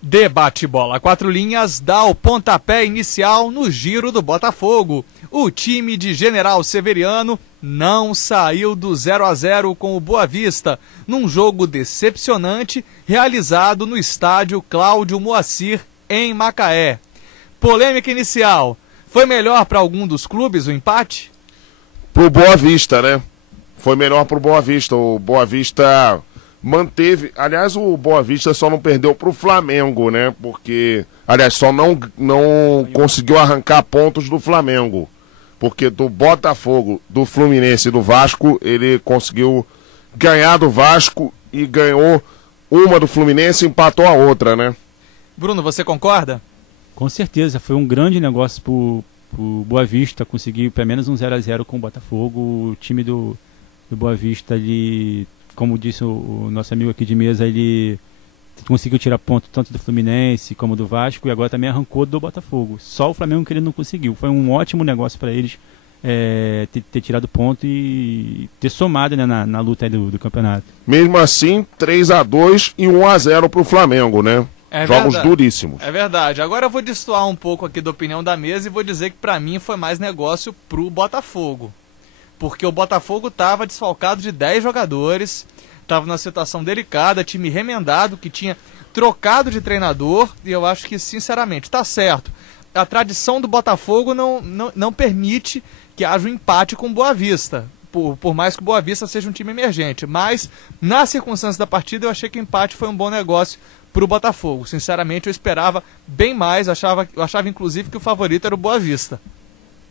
Debate Bola 4 Linhas dá o pontapé inicial no giro do Botafogo. O time de General Severiano não saiu do 0-0 com o Boa Vista, num jogo decepcionante realizado no estádio Cláudio Moacir, em Macaé. Polêmica inicial. Foi melhor para algum dos clubes o empate? Pro Boa Vista, né? Foi melhor pro Boa Vista. O Boa Vista manteve, aliás, o Boa Vista só não perdeu pro Flamengo, né? Porque, aliás, só não conseguiu arrancar pontos do Flamengo. Porque do Botafogo, do Fluminense e do Vasco, ele conseguiu ganhar do Vasco e ganhou uma do Fluminense e empatou a outra, né? Bruno, você concorda? Com certeza, foi um grande negócio pro Boa Vista conseguir pelo menos um 0-0 com o Botafogo. O time do Boa Vista, ele, como disse o nosso amigo aqui de mesa, ele conseguiu tirar ponto tanto do Fluminense como do Vasco e agora também arrancou do Botafogo. Só o Flamengo que ele não conseguiu. Foi um ótimo negócio para eles ter tirado ponto e ter somado, né, na luta aí do campeonato. Mesmo assim, 3-2 e 1-0 pro Flamengo, né? Jogos duríssimos. É verdade. Agora eu vou destoar um pouco aqui da opinião da mesa e vou dizer que para mim foi mais negócio pro Botafogo. Porque o Botafogo estava desfalcado de 10 jogadores, estava numa situação delicada, time remendado, que tinha trocado de treinador, e eu acho que, sinceramente, tá certo. A tradição do Botafogo não permite que haja um empate com o Boa Vista, por mais que o Boa Vista seja um time emergente. Mas, na circunstância da partida, eu achei que o empate foi um bom negócio para o Botafogo. Sinceramente, eu esperava bem mais, eu achava inclusive que o favorito era o Boa Vista.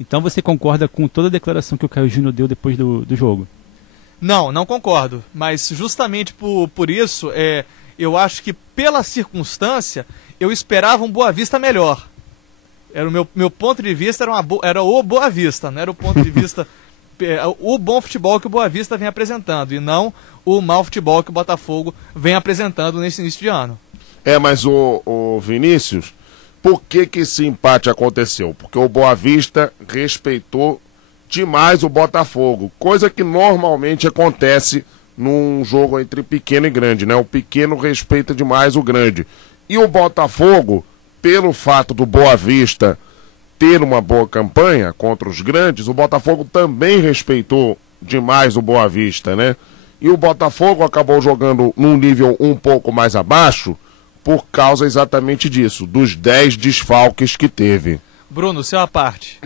Então você concorda com toda a declaração que o Caio Júnior deu depois do jogo? Não concordo, mas justamente por isso, eu acho que pela circunstância, eu esperava um Boa Vista melhor. Era o meu ponto de vista, era o Boa Vista, não era o ponto de vista, o bom futebol que o Boa Vista vem apresentando, e não o mau futebol que o Botafogo vem apresentando nesse início de ano. Mas o Vinícius, por que esse empate aconteceu? Porque o Boa Vista respeitou demais o Botafogo, coisa que normalmente acontece num jogo entre pequeno e grande, né? O pequeno respeita demais o grande. E o Botafogo, pelo fato do Boa Vista ter uma boa campanha contra os grandes, o Botafogo também respeitou demais o Boa Vista, né? E o Botafogo acabou jogando num nível um pouco mais abaixo por causa exatamente disso, dos 10 desfalques que teve. Bruno, seu à parte.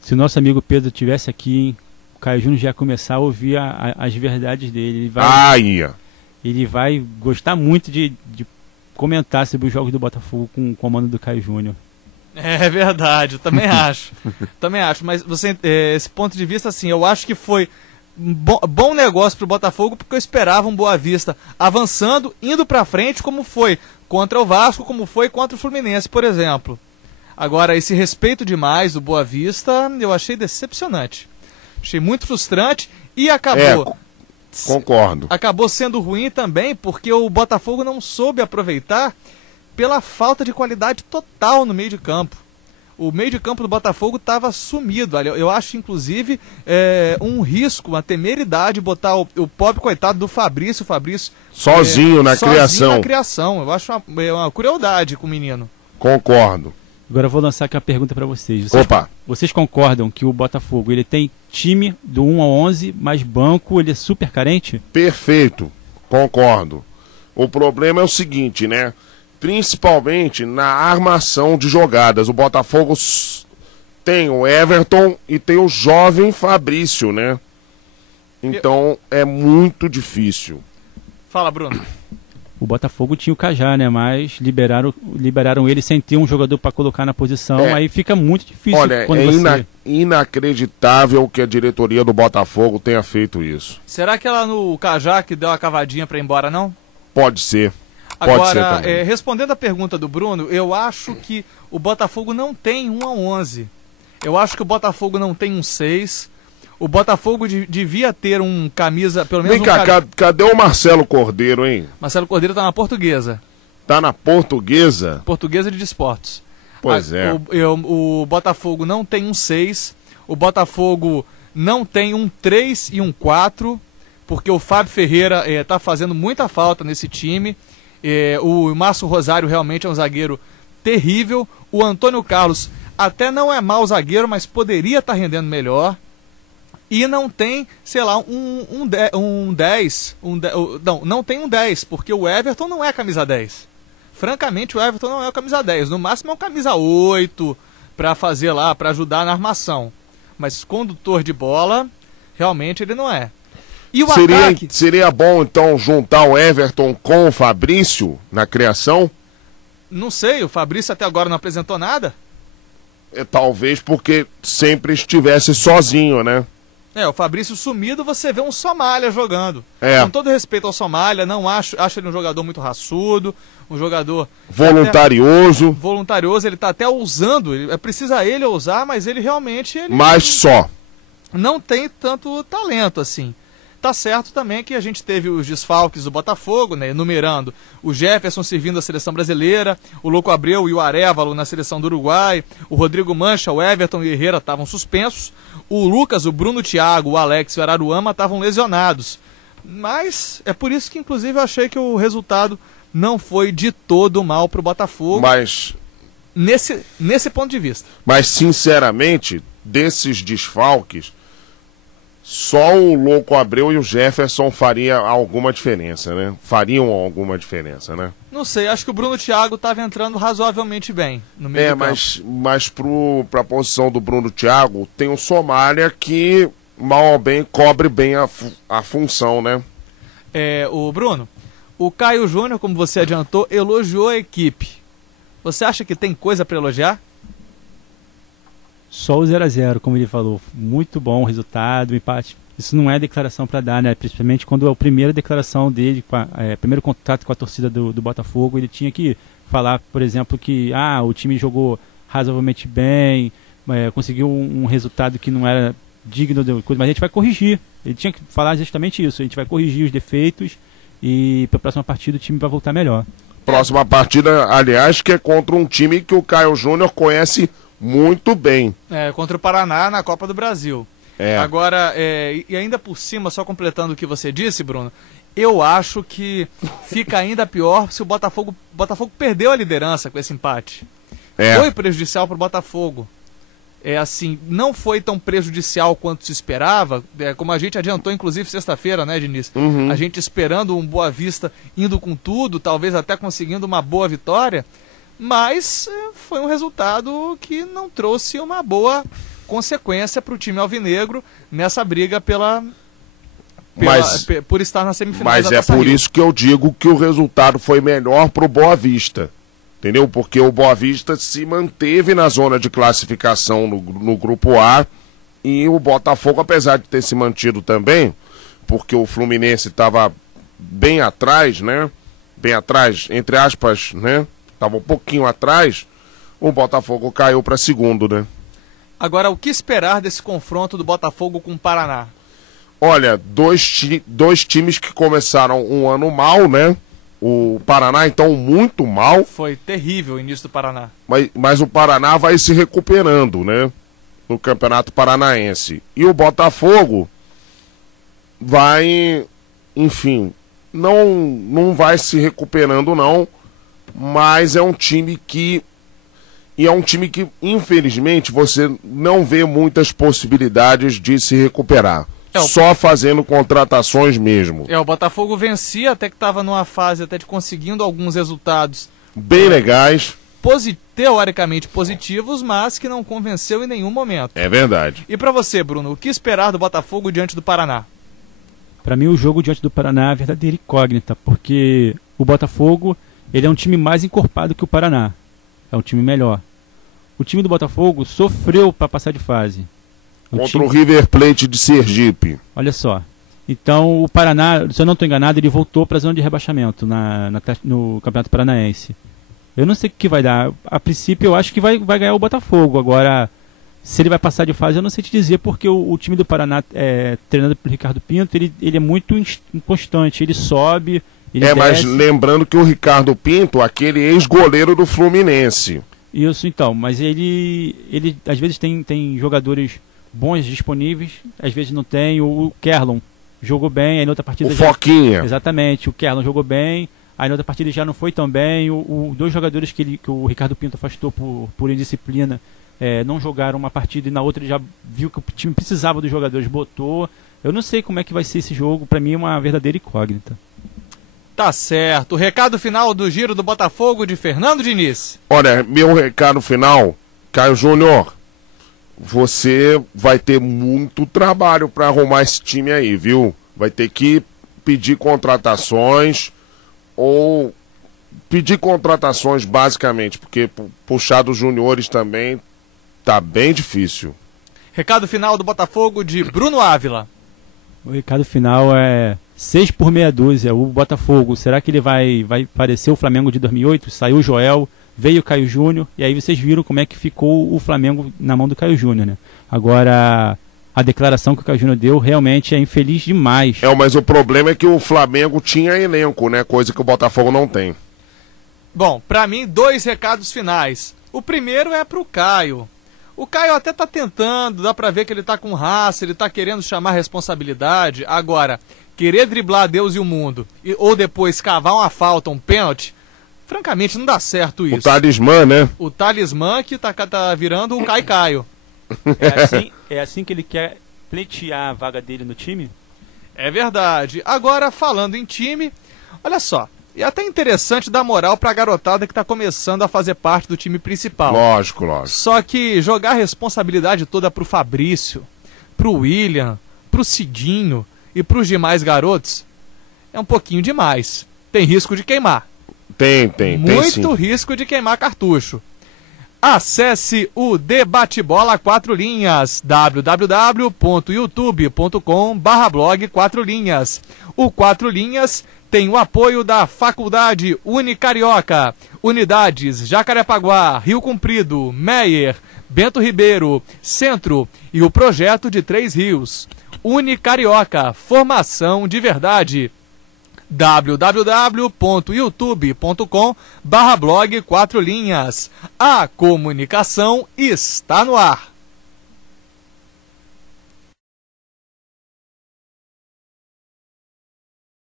Se o nosso amigo Pedro estivesse aqui, o Caio Júnior já ia começar a ouvir as verdades dele. Ele vai gostar muito de comentar sobre os jogos do Botafogo com o comando do Caio Júnior. É verdade, eu também acho. Mas esse ponto de vista, assim, eu acho que foi bom negócio pro Botafogo, porque eu esperava um Boa Vista avançando, indo pra frente, como foi contra o Vasco, como foi contra o Fluminense, por exemplo. Agora, esse respeito demais do Boa Vista, eu achei decepcionante. Achei muito frustrante e acabou... Concordo. Acabou sendo ruim também porque o Botafogo não soube aproveitar pela falta de qualidade total no meio de campo. O meio de campo do Botafogo estava sumido. Eu acho, inclusive, um risco, uma temeridade botar o pobre coitado do Fabrício. Sozinho na criação. Eu acho uma crueldade com o menino. Concordo. Agora eu vou lançar aqui uma pergunta para vocês. Vocês concordam que o Botafogo ele tem time do 1 ao 11, mas banco ele é super carente? Perfeito, concordo. O problema é o seguinte, né? Principalmente na armação de jogadas. O Botafogo tem o Everton e tem o jovem Fabrício, né? Então é muito difícil. Fala, Bruno. O Botafogo tinha o Cajá, né? Mas liberaram ele sem ter um jogador para colocar na posição. Aí fica muito difícil. Olha, inacreditável que a diretoria do Botafogo tenha feito isso. Será que ela no Cajá que deu a cavadinha para ir embora, não? Pode ser. Agora, respondendo a pergunta do Bruno, eu acho que o Botafogo não tem 1 a 11. Eu acho que o Botafogo não tem um 6. O Botafogo devia ter um camisa, pelo menos. Vem cá, cadê o Marcelo Cordeiro, hein? Marcelo Cordeiro tá na Portuguesa. Tá na Portuguesa? Portuguesa de Desportos. Pois é. O Botafogo não tem um 6. O Botafogo não tem um 3 e um 4. Porque o Fábio Ferreira tá fazendo muita falta nesse time. O Márcio Rosário realmente é um zagueiro terrível. O Antônio Carlos até não é mau zagueiro, mas poderia estar rendendo melhor. E não tem, sei lá, um 10. Não tem um 10, porque o Everton não é camisa 10. Francamente, o Everton não é o camisa 10. No máximo é um camisa 8 para fazer lá, para ajudar na armação. Mas condutor de bola, realmente ele não é. E o ataque... Seria bom, então, juntar o Everton com o Fabrício na criação? Não sei, o Fabrício até agora não apresentou nada. Talvez porque sempre estivesse sozinho, né? O Fabrício sumido, você vê um Somália jogando. Com todo respeito ao Somália, não acho ele um jogador muito raçudo, um jogador... Voluntarioso. Voluntarioso, ele tá até ousando, precisa ele ousar, mas ele realmente... Mas só. Não tem tanto talento assim. Tá certo também que a gente teve os desfalques do Botafogo, né, enumerando o Jefferson servindo a seleção brasileira, o Louco Abreu e o Arévalo na seleção do Uruguai, o Rodrigo Mancha, o Everton e o Herrera estavam suspensos, o Lucas, o Bruno Thiago, o Alex e o Araruama estavam lesionados. Mas é por isso que inclusive eu achei que o resultado não foi de todo mal pro Botafogo. Mas nesse ponto de vista. Mas sinceramente, desses desfalques, só o Louco Abreu e o Jefferson fariam alguma diferença, né? Fariam alguma diferença, né? Não sei, acho que o Bruno Thiago estava entrando razoavelmente bem no meio do campo. Mas pra posição do Bruno Thiago, tem o Somália que, mal ou bem, cobre bem a função, né? O Bruno, o Caio Júnior, como você adiantou, elogiou a equipe. Você acha que tem coisa para elogiar? Só o 0-0, como ele falou. Muito bom o resultado, o empate. Isso não é declaração para dar, né? Principalmente quando é a primeira declaração dele, primeiro contato com a torcida do Botafogo, ele tinha que falar, por exemplo, que o time jogou razoavelmente bem, conseguiu um resultado que não era digno de coisa, mas a gente vai corrigir. Ele tinha que falar justamente isso. A gente vai corrigir os defeitos e para a próxima partida o time vai voltar melhor. Próxima partida, aliás, que é contra um time que o Caio Júnior conhece muito bem. Contra o Paraná na Copa do Brasil. Agora, e ainda por cima, só completando o que você disse, Bruno, eu acho que fica ainda pior se o Botafogo perdeu a liderança com esse empate. Foi prejudicial para o Botafogo. Não foi tão prejudicial quanto se esperava, como a gente adiantou, inclusive, sexta-feira, né, Diniz? Uhum. A gente esperando um Boa Vista indo com tudo, talvez até conseguindo uma boa vitória, mas foi um resultado que não trouxe uma boa consequência para o time alvinegro nessa briga por estar na semifinal. Mas é por isso que eu digo que o resultado foi melhor para o Boa Vista. Entendeu? Porque o Boa Vista se manteve na zona de classificação no Grupo A e o Botafogo, apesar de ter se mantido também, porque o Fluminense estava bem atrás, né? Bem atrás, entre aspas, né? Estava um pouquinho atrás, o Botafogo caiu para segundo, né? Agora, o que esperar desse confronto do Botafogo com o Paraná? Olha, dois times que começaram um ano mal, né? O Paraná, então, muito mal. Foi terrível o início do Paraná. Mas o Paraná vai se recuperando, né? No Campeonato Paranaense. E o Botafogo vai, enfim, não vai se recuperando, não. Mas é um time que... E é um time que, infelizmente, você não vê muitas possibilidades de se recuperar. Só fazendo contratações mesmo. O Botafogo vencia, até que estava numa fase até de conseguindo alguns resultados bem legais, teoricamente positivos, mas que não convenceu em nenhum momento. É verdade. E para você, Bruno, o que esperar do Botafogo diante do Paraná? Para mim, o jogo diante do Paraná é a verdadeira incógnita, porque o Botafogo ele é um time mais encorpado que o Paraná. É um time melhor. O time do Botafogo sofreu para passar de fase. Contra o River Plate de Sergipe. Olha só. Então o Paraná, se eu não estou enganado, ele voltou para a zona de rebaixamento no Campeonato Paranaense. Eu não sei o que vai dar. A princípio eu acho que vai ganhar o Botafogo. Agora, se ele vai passar de fase, eu não sei te dizer, porque o time do Paraná, treinado pelo Ricardo Pinto, ele é muito inconstante. Ele sobe, ele desce. Mas lembrando que o Ricardo Pinto, aquele ex-goleiro do Fluminense. Isso, então. Mas ele às vezes tem jogadores bons disponíveis, às vezes não tem. O Kerlon jogou bem, aí na outra partida... Foquinha. Exatamente, o Kerlon jogou bem, aí na outra partida ele já não foi tão bem, dois jogadores que o Ricardo Pinto afastou por indisciplina, não jogaram uma partida e na outra ele já viu que o time precisava dos jogadores, botou. Eu não sei como é que vai ser esse jogo, pra mim é uma verdadeira incógnita. Tá certo. O recado final do Giro do Botafogo de Fernando Diniz. Olha, meu recado final, Caio Júnior, você vai ter muito trabalho para arrumar esse time aí, viu? Vai ter que pedir contratações ou pedir contratações basicamente, porque puxar dos juniores também tá bem difícil. Recado final do Botafogo de Bruno Ávila. O recado final é 6 por meia dúzia. O Botafogo, será que ele vai parecer o Flamengo de 2008? Saiu o Joel, veio o Caio Júnior, e aí vocês viram como é que ficou o Flamengo na mão do Caio Júnior, né? Agora, a declaração que o Caio Júnior deu realmente é infeliz demais. Mas o problema é que o Flamengo tinha elenco, né? Coisa que o Botafogo não tem. Bom, pra mim, 2 recados finais. O primeiro é pro Caio. O Caio até tá tentando, dá pra ver que ele tá com raça, ele tá querendo chamar responsabilidade. Agora, querer driblar Deus e o mundo, ou depois cavar uma falta, um pênalti, francamente não dá certo isso. O talismã, né? O talismã que tá virando o Caio. É assim que ele quer pleitear a vaga dele no time? É verdade. Agora, falando em time, olha só. E até interessante dar moral pra garotada que tá começando a fazer parte do time principal. Lógico. Só que jogar a responsabilidade toda pro Fabrício, pro William, pro Cidinho e pros demais garotos é um pouquinho demais. Tem risco de queimar. Tem Muito sim. risco de queimar cartucho. Acesse o Debate Bola 4 Linhas, www.youtube.com/blog 4 Linhas. O 4 Linhas tem o apoio da Faculdade Unicarioca, Unidades Jacarepaguá, Rio Comprido, Meier, Bento Ribeiro, Centro e o projeto de 3 Rios. Unicarioca, formação de verdade. www.youtube.com/blog 4 Linhas. A comunicação está no ar.